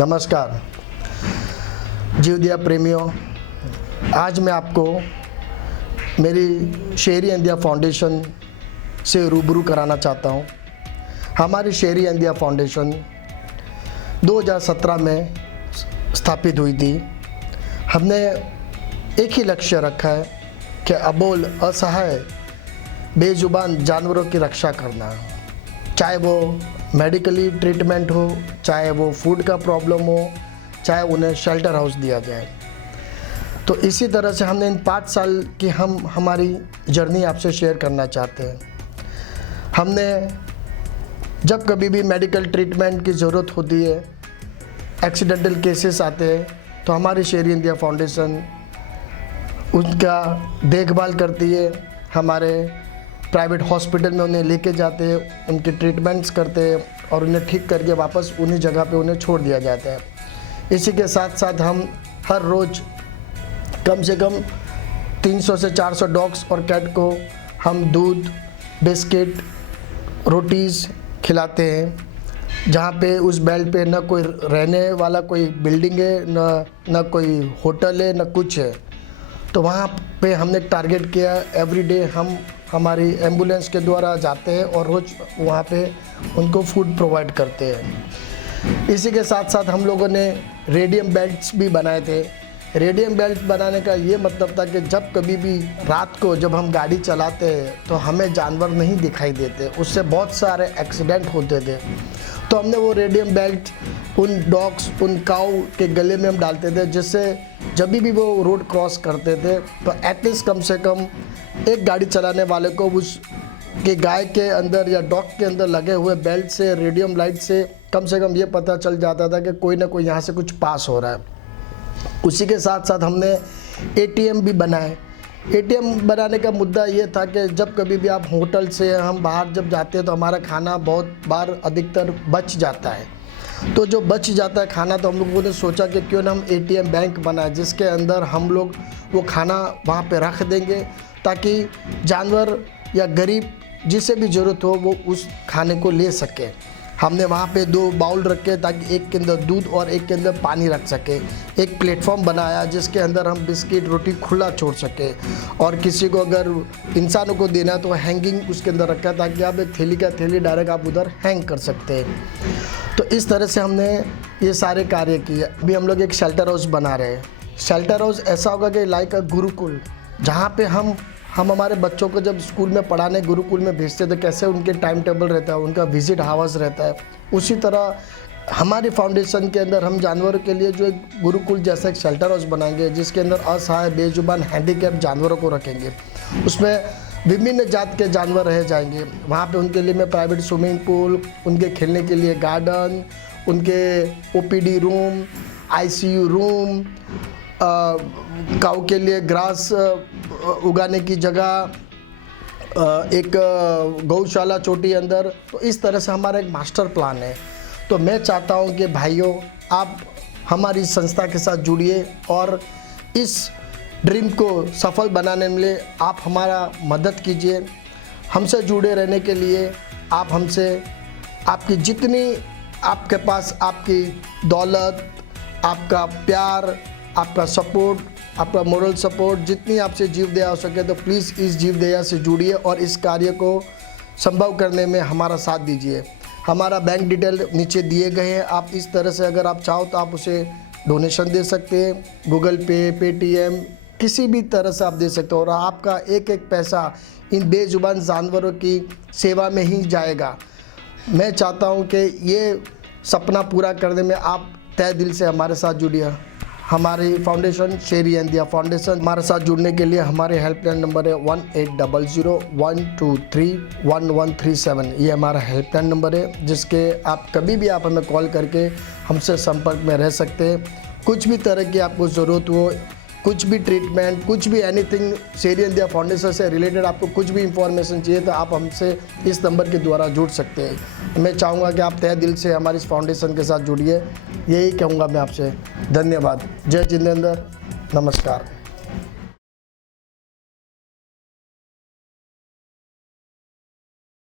नमस्कार जीवदया प्रेमियों, आज मैं आपको मेरी शेरी इंडिया फाउंडेशन से रूबरू कराना चाहता हूँ। हमारी शेरी इंडिया फाउंडेशन 2017 में स्थापित हुई थी। हमने एक ही लक्ष्य रखा है कि अबोल, असहाय, बेजुबान जानवरों की रक्षा करना, चाहे वो मेडिकली ट्रीटमेंट हो, चाहे वो फूड का प्रॉब्लम हो, चाहे उन्हें शेल्टर हाउस दिया जाए। तो इसी तरह से हमने इन 5 साल की हमारी जर्नी आपसे शेयर करना चाहते हैं। हमने जब कभी भी मेडिकल ट्रीटमेंट की ज़रूरत होती है, एक्सीडेंटल केसेस आते हैं, तो हमारी शेरी इंडिया फाउंडेशन उनका देखभाल करती है। हमारे प्राइवेट हॉस्पिटल में उन्हें लेके जाते हैं, उनके ट्रीटमेंट्स करते हैं और उन्हें ठीक करके वापस उन्हीं जगह पे उन्हें छोड़ दिया जाता है। इसी के साथ साथ हम हर रोज़ कम से कम 300 से 400 डॉग्स और कैट को हम दूध, बिस्किट, रोटीज़ खिलाते हैं। जहाँ पे उस बेल्ट पे न कोई रहने वाला कोई बिल्डिंग है, न कोई होटल है, न कुछ है। तो वहाँ पे हमने टारगेट किया, एवरी डे हम हमारी एम्बुलेंस के द्वारा जाते हैं और रोज़ वहाँ पे उनको फूड प्रोवाइड करते हैं। इसी के साथ साथ हम लोगों ने रेडियम बेल्ट्स भी बनाए थे। रेडियम बेल्ट बनाने का ये मतलब था कि जब कभी भी रात को जब हम गाड़ी चलाते हैं तो हमें जानवर नहीं दिखाई देते, उससे बहुत सारे एक्सीडेंट होते थे। तो हमने वो रेडियम बेल्ट उन डॉग्स, उन काऊ के गले में हम डालते थे, जिससे जब भी वो रोड क्रॉस करते थे तो एटलीस्ट कम से कम एक गाड़ी चलाने वाले को उस के गाय के अंदर या डॉग के अंदर लगे हुए बेल्ट से, रेडियम लाइट से कम ये पता चल जाता था कि कोई ना कोई यहाँ से कुछ पास हो रहा है। उसी के साथ साथ हमने एटीएम भी बनाए। एटीएम बनाने का मुद्दा ये था कि जब कभी भी आप होटल से हम बाहर जब जाते हैं तो हमारा खाना बहुत बार अधिकतर बच जाता है। तो जो बच जाता है खाना, तो हम लोगों ने सोचा कि क्यों ना हम एटीएम बैंक बनाए, जिसके अंदर हम लोग वो खाना वहाँ पे रख देंगे ताकि जानवर या गरीब जिसे भी ज़रूरत हो वो उस खाने को ले सके। हमने वहाँ पे 2 बाउल रखे ताकि एक के अंदर दूध और एक के अंदर पानी रख सके। एक प्लेटफॉर्म बनाया जिसके अंदर हम बिस्किट, रोटी खुला छोड़ सके, और किसी को अगर इंसानों को देना तो हैंगिंग उसके अंदर रखा ताकि आप एक थैली का थैली डायरेक्ट आप उधर हैंग कर सकते हैं। तो इस तरह से हमने ये सारे कार्य किए। अभी हम लोग एक शेल्टर हाउस बना रहे हैं। शेल्टर हाउस ऐसा होगा कि लाइक अ गुरुकुल, जहाँ पे हम हमारे बच्चों को जब स्कूल में पढ़ाने गुरुकुल में भेजते थे, कैसे उनके टाइम टेबल रहता है, उनका विजिट हावर्स रहता है, उसी तरह हमारी फाउंडेशन के अंदर हम जानवरों के लिए जो एक गुरुकुल जैसा एक शेल्टर हाउस बनाएंगे, जिसके अंदर असहाय, बेजुबान, हैंडीकैप जानवरों को रखेंगे। उसमें विभिन्न जात के जानवर रह जाएंगे। वहाँ पे उनके लिए मैं प्राइवेट स्विमिंग पूल, उनके खेलने के लिए गार्डन, उनके ओपीडी रूम, आईसीयू रूम, काऊ के लिए ग्रास उगाने की जगह, एक गौशाला छोटी अंदर। तो इस तरह से हमारा एक मास्टर प्लान है। तो मैं चाहता हूं कि भाइयों, आप हमारी संस्था के साथ जुड़िए और इस ड्रीम को सफल बनाने में लिए आप हमारा मदद कीजिए। हमसे जुड़े रहने के लिए आप हमसे आपकी जितनी आपके पास आपकी दौलत, आपका प्यार, आपका सपोर्ट, आपका मोरल सपोर्ट, जितनी आपसे जीवदया हो सके तो प्लीज़ इस जीवदया से जुड़िए और इस कार्य को संभव करने में हमारा साथ दीजिए। हमारा बैंक डिटेल नीचे दिए गए हैं। आप इस तरह से अगर आप चाहो तो आप उसे डोनेशन दे सकते हैं, गूगल पे, पेटीएम, किसी भी तरह से आप दे सकते हो, और आपका एक एक पैसा इन बेजुबान जानवरों की सेवा में ही जाएगा। मैं चाहता हूँ कि ये सपना पूरा करने में आप तहे दिल से हमारे साथ जुड़िए। हमारी फाउंडेशन शेरी इंडिया फाउंडेशन, हमारे साथ जुड़ने के लिए हमारे हेल्पलाइन नंबर है 1800-123-1137। ये हमारा हेल्पलाइन नंबर है, जिसके आप कभी भी आप हमें कॉल करके हमसे संपर्क में रह सकते हैं। कुछ भी तरह की आपको ज़रूरत हो, कुछ भी ट्रीटमेंट, कुछ भी एनीथिंग शेरी इंडिया फाउंडेशन से रिलेटेड आपको कुछ भी इंफॉर्मेशन चाहिए तो आप हमसे इस नंबर के द्वारा जुड़ सकते हैं। मैं चाहूँगा कि आप तहे दिल से हमारी इस फाउंडेशन के साथ जुड़िए। यही कहूँगा मैं आपसे। धन्यवाद। जय जितेंद्र, नमस्कार।